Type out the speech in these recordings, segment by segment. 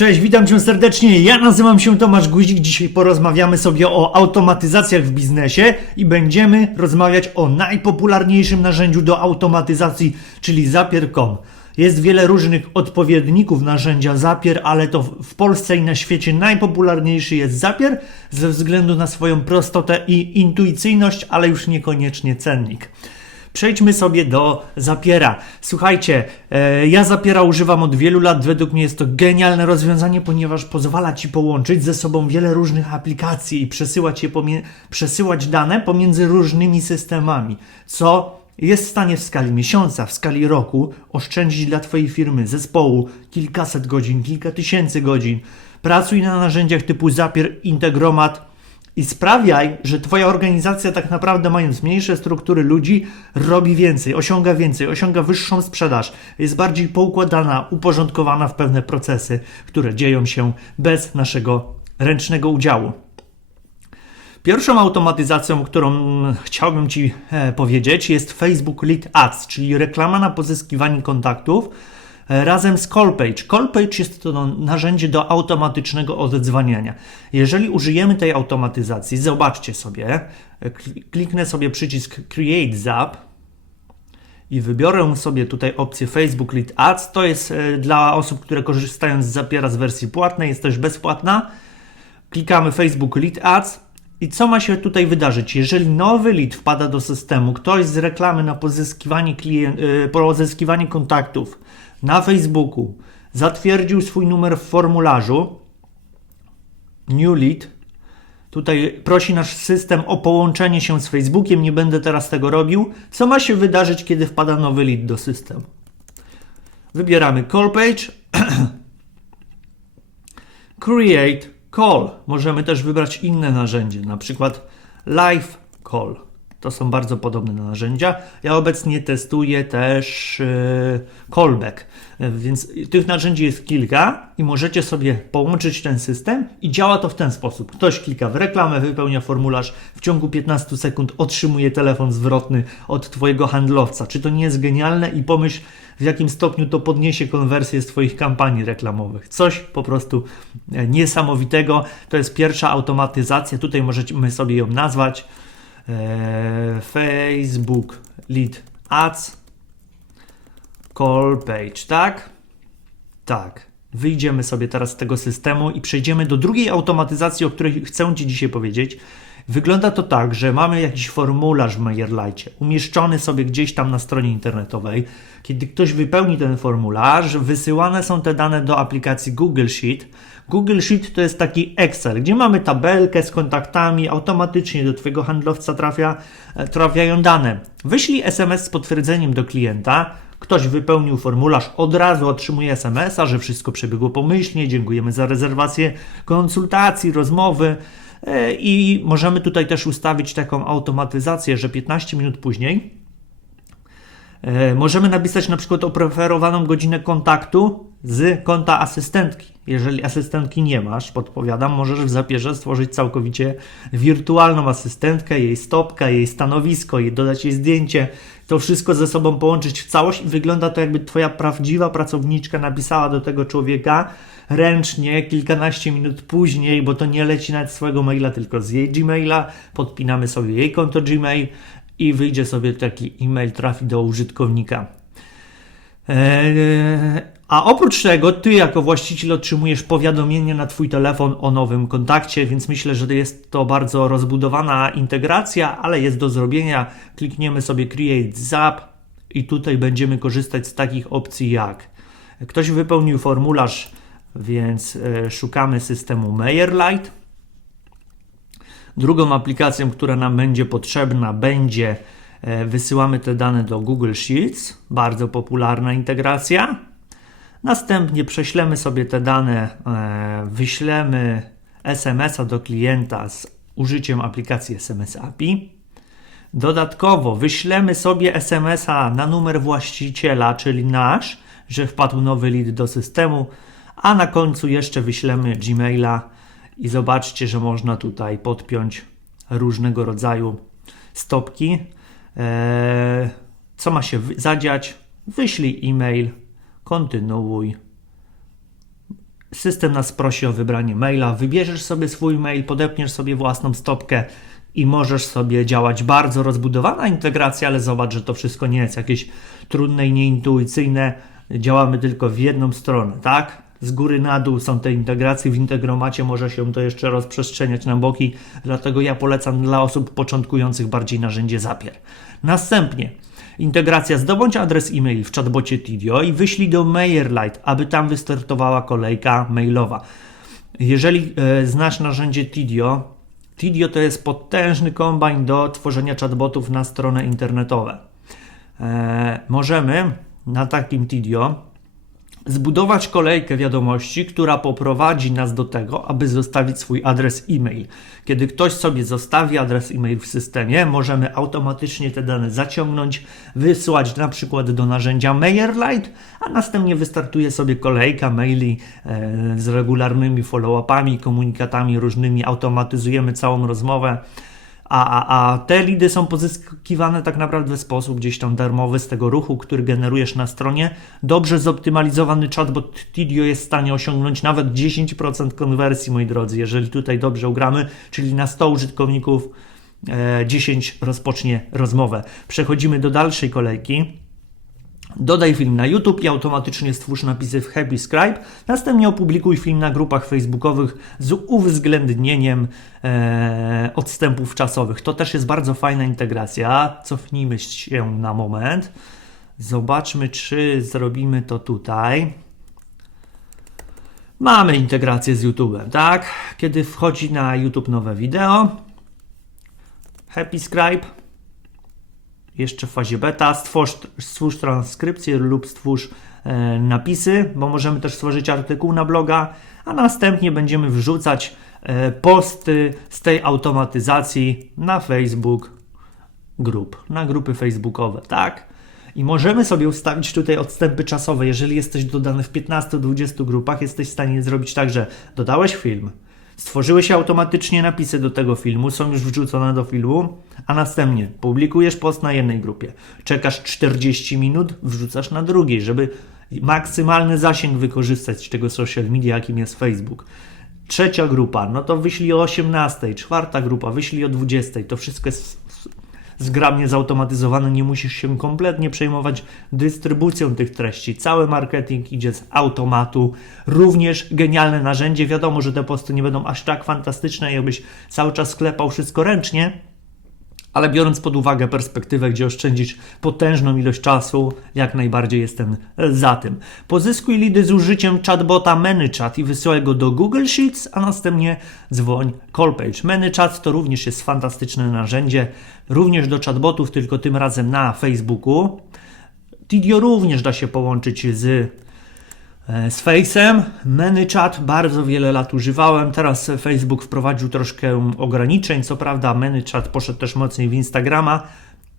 Cześć, witam cię serdecznie. Ja nazywam się Tomasz Guzik. Dzisiaj porozmawiamy sobie o automatyzacjach w biznesie i będziemy rozmawiać o najpopularniejszym narzędziu do automatyzacji, czyli Zapier.com. Jest wiele różnych odpowiedników narzędzia Zapier, ale to w Polsce i na świecie najpopularniejszy jest Zapier ze względu na swoją prostotę i intuicyjność, ale już niekoniecznie cennik. Przejdźmy sobie do Zapiera. Słuchajcie, e, ja Zapiera używam od wielu lat. Według mnie jest to genialne rozwiązanie, ponieważ pozwala Ci połączyć ze sobą wiele różnych aplikacji i przesyłać, je przesyłać dane pomiędzy różnymi systemami, co jest w stanie w skali miesiąca, w skali roku oszczędzić dla Twojej firmy, zespołu kilkaset godzin, kilka tysięcy godzin. Pracuj na narzędziach typu Zapier, Integromat, i sprawiaj, że Twoja organizacja, tak naprawdę mając mniejsze struktury ludzi, robi więcej, osiąga więcej, osiąga wyższą sprzedaż, jest bardziej poukładana, uporządkowana w pewne procesy, które dzieją się bez naszego ręcznego udziału. Pierwszą automatyzacją, którą chciałbym Ci e, powiedzieć, jest Facebook Lead Ads, czyli reklama na pozyskiwanie kontaktów razem z Callpage. Callpage jest to narzędzie do automatycznego oddzwaniania. Jeżeli użyjemy tej automatyzacji, zobaczcie sobie, e, kliknę sobie przycisk Create Zap i wybiorę sobie tutaj opcję Facebook Lead Ads. To jest e, dla osób, które korzystają z Zapiera z wersji płatnej, jest też bezpłatna. Klikamy Facebook Lead Ads. I co ma się tutaj wydarzyć? Jeżeli nowy lead wpada do systemu, ktoś z reklamy na pozyskiwanie, klien- y, pozyskiwanie kontaktów na Facebooku zatwierdził swój numer w formularzu New Lead, tutaj prosi nasz system o połączenie się z Facebookiem, nie będę teraz tego robił. Co ma się wydarzyć, kiedy wpada nowy lead do systemu? Wybieramy Call Page, Create Call. Możemy też wybrać inne narzędzie, na przykład Live Call. To są bardzo podobne narzędzia. Ja obecnie testuję też yy, callback, więc tych narzędzi jest kilka i możecie sobie połączyć ten system i działa to w ten sposób. Ktoś klika w reklamę, wypełnia formularz, w ciągu 15 sekund otrzymuje telefon zwrotny od Twojego handlowca. Czy to nie jest genialne? I pomyśl, w jakim stopniu to podniesie konwersję z Twoich kampanii reklamowych. Coś po prostu e, niesamowitego. To jest pierwsza automatyzacja. Tutaj możemy sobie ją nazwać Facebook Lead Ads Call Page, tak? Tak. Wyjdziemy sobie teraz z tego systemu i przejdziemy do drugiej automatyzacji, o której chcę Ci dzisiaj powiedzieć. Wygląda to tak, że mamy jakiś formularz w MailerLite umieszczony sobie gdzieś tam na stronie internetowej. Kiedy ktoś wypełni ten formularz, wysyłane są te dane do aplikacji Google Sheet. Google Sheet to jest taki Excel, gdzie mamy tabelkę z kontaktami, automatycznie do Twojego handlowca trafia, e, trafiają dane. Wyślij SMS z potwierdzeniem do klienta, Ktoś wypełnił formularz, od razu otrzymuje SMS-a, że wszystko przebiegło pomyślnie, dziękujemy za rezerwację konsultacji, rozmowy. E, I możemy tutaj też ustawić taką automatyzację, że 15 minut później e, możemy napisać na przykład o preferowaną godzinę kontaktu z konta asystentki. Jeżeli asystentki nie masz, podpowiadam, możesz w zapierze stworzyć całkowicie wirtualną asystentkę, jej stopkę, jej stanowisko, jej dodać jej zdjęcie, to wszystko ze sobą połączyć w całość i wygląda to jakby twoja prawdziwa pracowniczka napisała do tego człowieka ręcznie kilkanaście minut później, bo to nie leci nawet swojego maila, tylko z jej Gmaila, podpinamy sobie jej konto Gmail i wyjdzie sobie taki e-mail, trafi do użytkownika. Eee, a oprócz tego, ty jako właściciel otrzymujesz powiadomienie na twój telefon o nowym kontakcie, więc myślę, że jest to bardzo rozbudowana integracja, ale jest do zrobienia. Klikniemy sobie Create Zap i tutaj będziemy korzystać z takich opcji jak ktoś wypełnił formularz, więc e, szukamy systemu MailerLite. Drugą aplikacją, która nam będzie potrzebna, będzie e, wysyłamy te dane do Google Sheets, bardzo popularna integracja. Następnie prześlemy sobie te dane, e, wyślemy SMS-a do klienta z użyciem aplikacji SMS API. Dodatkowo wyślemy sobie SMS-a na numer właściciela, czyli nasz, że wpadł nowy lead do systemu, a na końcu jeszcze wyślemy Gmaila i zobaczcie, że można tutaj podpiąć różnego rodzaju stopki. Eee, co ma się zadziać? Wyślij e-mail kontynuuj system nas prosi o wybranie maila, wybierzesz sobie swój mail, podepniesz sobie własną stopkę i możesz sobie działać bardzo rozbudowana integracja, ale zobacz, że to wszystko nie jest jakieś trudne i nieintuicyjne. Działamy tylko w jedną stronę, tak? Z góry na dół są te integracje, w Integromacie może się to jeszcze rozprzestrzeniać na boki, dlatego ja polecam dla osób początkujących bardziej narzędzie Zapier. Następnie integracja zdobądź adres e-mail w chatbocie Tidio i wyślij do MailerLite, aby tam wystartowała kolejka mailowa. Jeżeli e, znasz narzędzie Tidio, Tidio to jest potężny kombajn do tworzenia chatbotów na strony internetowe. E, możemy na takim Tidio zbudować kolejkę wiadomości, która poprowadzi nas do tego, aby zostawić swój adres e-mail. Kiedy ktoś sobie zostawi adres e-mail w systemie, możemy automatycznie te dane zaciągnąć, wysłać na przykład do narzędzia MailerLite, a następnie wystartuje sobie kolejka maili e, z regularnymi follow-upami, komunikatami różnymi, automatyzujemy całą rozmowę. A, a, a te lidy są pozyskiwane tak naprawdę w sposób gdzieś tam darmowy z tego ruchu, który generujesz na stronie. Dobrze zoptymalizowany chatbot Tidio jest w stanie osiągnąć nawet 10% konwersji, moi drodzy, jeżeli tutaj dobrze ugramy, czyli na 100 użytkowników e, 10 rozpocznie rozmowę. Przechodzimy do dalszej kolejki. Dodaj film na YouTube i automatycznie stwórz napisy w Happy Scribe. Następnie opublikuj film na grupach facebookowych z uwzględnieniem e, odstępów czasowych. To też jest bardzo fajna integracja. Cofnijmy się na moment. Zobaczmy, czy zrobimy to tutaj. Mamy integrację z YouTube'em, tak? Kiedy wchodzi na YouTube nowe wideo, Happy Scribe, jeszcze w fazie beta. Stwórz, stwórz transkrypcję lub stwórz e, napisy, bo możemy też stworzyć artykuł na bloga, a następnie będziemy wrzucać e, posty z tej automatyzacji na Facebook grup, na grupy facebookowe, tak? I możemy sobie ustawić tutaj odstępy czasowe. Jeżeli jesteś dodany w 15-20 grupach, jesteś w stanie zrobić tak, że dodałeś film, Stworzyły się automatycznie napisy do tego filmu, są już wrzucone do filmu, a następnie publikujesz post na jednej grupie. Czekasz 40 minut, wrzucasz na drugiej, żeby maksymalny zasięg wykorzystać z tego social media, jakim jest Facebook. Trzecia grupa, no to wyślij o 18, czwarta grupa, wyślij o 20. To wszystko jest zgrabnie zautomatyzowane, nie musisz się kompletnie przejmować dystrybucją tych treści. Cały marketing idzie z automatu. Również genialne narzędzie. Wiadomo, że te posty nie będą aż tak fantastyczne, jakbyś cały czas sklepał wszystko ręcznie, ale biorąc pod uwagę perspektywę, gdzie oszczędzisz potężną ilość czasu, jak najbardziej jestem za tym. Pozyskuj lidy z użyciem chatbota ManyChat i wysyłaj go do Google Sheets, a następnie dzwoń Callpage. ManyChat to również jest fantastyczne narzędzie, również do chatbotów, tylko tym razem na Facebooku. Tidio również da się połączyć z E, z Face'em, ManyChat bardzo wiele lat używałem. Teraz Facebook wprowadził troszkę ograniczeń. Co prawda, ManyChat poszedł też mocniej w Instagrama,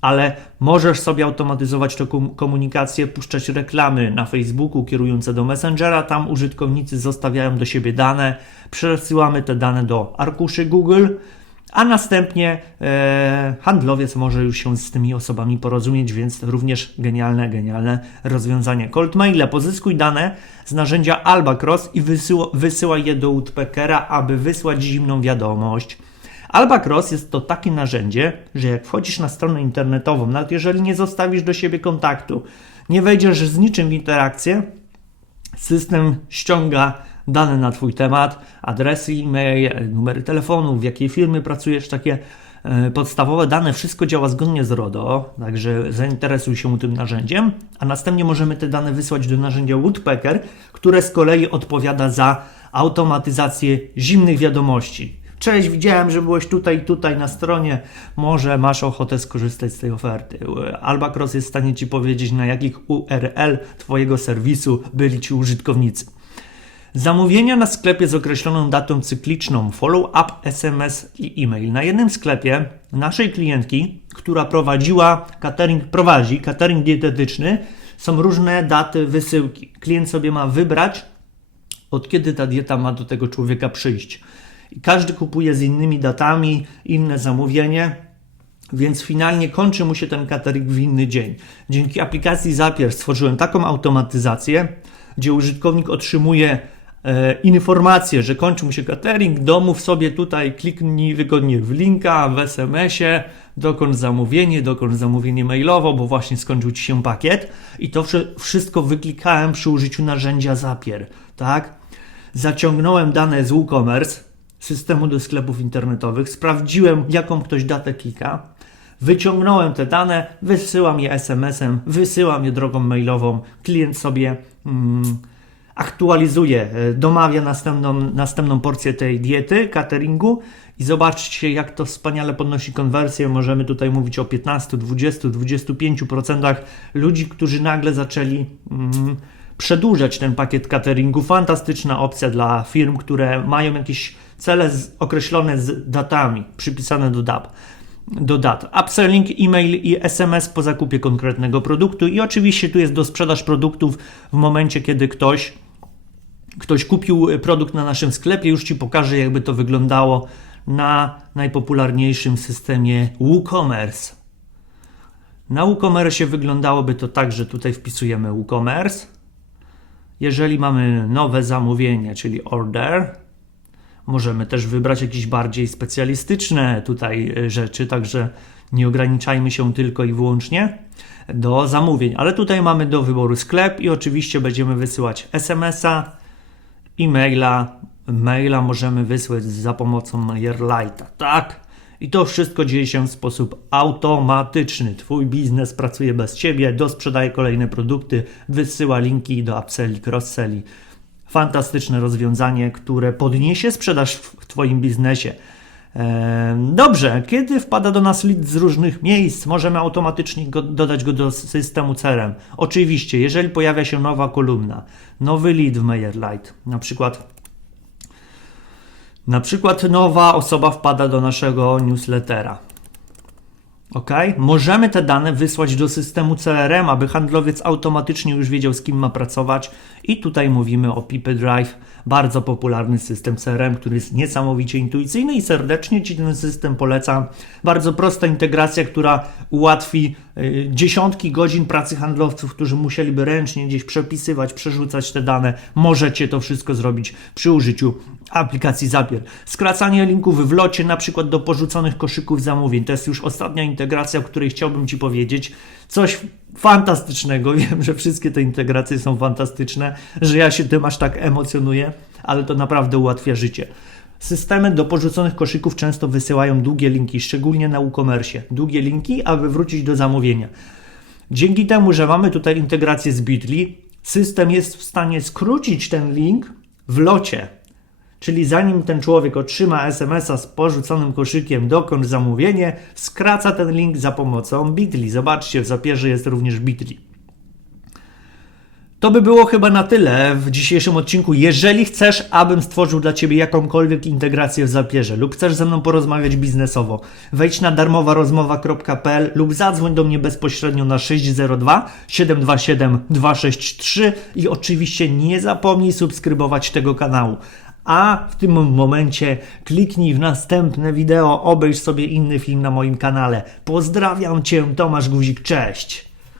ale możesz sobie automatyzować tę komunikację, puszczać reklamy na Facebooku kierujące do Messengera. Tam użytkownicy zostawiają do siebie dane, przesyłamy te dane do arkuszy Google a następnie e, handlowiec może już się z tymi osobami porozumieć, więc również genialne, genialne rozwiązanie. Cold Maile, pozyskuj dane z narzędzia Albacross i wysyła, wysyłaj je do Woodpeckera, aby wysłać zimną wiadomość. Albacross jest to takie narzędzie, że jak wchodzisz na stronę internetową, nawet jeżeli nie zostawisz do siebie kontaktu, nie wejdziesz z niczym w interakcję, system ściąga dane na Twój temat, adresy e-mail, numery telefonu, w jakiej firmie pracujesz, takie e, podstawowe dane, wszystko działa zgodnie z RODO, także zainteresuj się tym narzędziem, a następnie możemy te dane wysłać do narzędzia Woodpecker, które z kolei odpowiada za automatyzację zimnych wiadomości. Cześć, widziałem, że byłeś tutaj, tutaj na stronie. Może masz ochotę skorzystać z tej oferty. Albacross jest w stanie Ci powiedzieć, na jakich URL Twojego serwisu byli Ci użytkownicy. Zamówienia na sklepie z określoną datą cykliczną, follow-up, SMS i e-mail. Na jednym sklepie naszej klientki, która prowadziła catering, prowadzi catering dietetyczny, są różne daty wysyłki. Klient sobie ma wybrać, od kiedy ta dieta ma do tego człowieka przyjść. I każdy kupuje z innymi datami, inne zamówienie, więc finalnie kończy mu się ten catering w inny dzień. Dzięki aplikacji Zapier stworzyłem taką automatyzację, gdzie użytkownik otrzymuje e, informację, że kończy mu się catering, domów sobie tutaj kliknij wygodnie w linka w SMS-ie, zamówienie, dokąd zamówienie mailowo, bo właśnie skończył Ci się pakiet i to wszy- wszystko wyklikałem przy użyciu narzędzia Zapier, tak? Zaciągnąłem dane z WooCommerce, systemu do sklepów internetowych, sprawdziłem jaką ktoś datę klika, wyciągnąłem te dane, wysyłam je SMS-em, wysyłam je drogą mailową, klient sobie mm, aktualizuje, e, domawia następną, następną porcję tej diety, cateringu i zobaczcie jak to wspaniale podnosi konwersję. Możemy tutaj mówić o 15, 20, 25% ludzi, którzy nagle zaczęli mm, przedłużać ten pakiet cateringu. Fantastyczna opcja dla firm, które mają jakieś cele z, określone z datami, przypisane do DAP do dat. Upselling, e-mail i SMS po zakupie konkretnego produktu i oczywiście tu jest do sprzedaż produktów w momencie, kiedy ktoś ktoś kupił produkt na naszym sklepie, już Ci pokażę jakby to wyglądało na najpopularniejszym systemie WooCommerce. Na WooCommerce wyglądałoby to tak, że tutaj wpisujemy WooCommerce. Jeżeli mamy nowe zamówienie, czyli order, Możemy też wybrać jakieś bardziej specjalistyczne tutaj y, rzeczy, także nie ograniczajmy się tylko i wyłącznie do zamówień. Ale tutaj mamy do wyboru sklep i oczywiście będziemy wysyłać SMS-a, e-maila. Maila możemy wysłać za pomocą MailerLite'a, tak? I to wszystko dzieje się w sposób automatyczny. Twój biznes pracuje bez ciebie, dosprzedaje kolejne produkty, wysyła linki do upselli, cross-selli fantastyczne rozwiązanie, które podniesie sprzedaż w Twoim biznesie. Ehm, Dobrze, kiedy wpada do nas lead z różnych miejsc, możemy automatycznie go, dodać go do systemu CRM. Oczywiście, jeżeli pojawia się nowa kolumna, nowy lead w MailerLite, na przykład na przykład nowa osoba wpada do naszego newslettera. Ok? Możemy te dane wysłać do systemu CRM, aby handlowiec automatycznie już wiedział, z kim ma pracować. I tutaj mówimy o Pipy Drive, bardzo popularny system CRM, który jest niesamowicie intuicyjny i serdecznie Ci ten system polecam. Bardzo prosta integracja, która ułatwi dziesiątki godzin pracy handlowców, którzy musieliby ręcznie gdzieś przepisywać, przerzucać te dane. Możecie to wszystko zrobić przy użyciu aplikacji Zapier. Skracanie linków w locie, na przykład do porzuconych koszyków zamówień. To jest już ostatnia integracja, o której chciałbym Ci powiedzieć. Coś fantastycznego. Wiem, że wszystkie te integracje są fantastyczne, że ja się tym aż tak emocjonuję, ale to naprawdę ułatwia życie. Systemy do porzuconych koszyków często wysyłają długie linki, szczególnie na e-commerce. Długie linki, aby wrócić do zamówienia. Dzięki temu, że mamy tutaj integrację z Bitly, system jest w stanie skrócić ten link w locie. Czyli zanim ten człowiek otrzyma SMS-a z porzuconym koszykiem dokąd zamówienie, skraca ten link za pomocą Bitly. Zobaczcie, w zapierze jest również Bitly. To by było chyba na tyle w dzisiejszym odcinku. Jeżeli chcesz, abym stworzył dla Ciebie jakąkolwiek integrację w Zapierze lub chcesz ze mną porozmawiać biznesowo, wejdź na darmowarozmowa.pl lub zadzwoń do mnie bezpośrednio na 602 727 263 i oczywiście nie zapomnij subskrybować tego kanału. A w tym momencie kliknij w następne wideo, obejrz sobie inny film na moim kanale. Pozdrawiam Cię, Tomasz Guzik, cześć!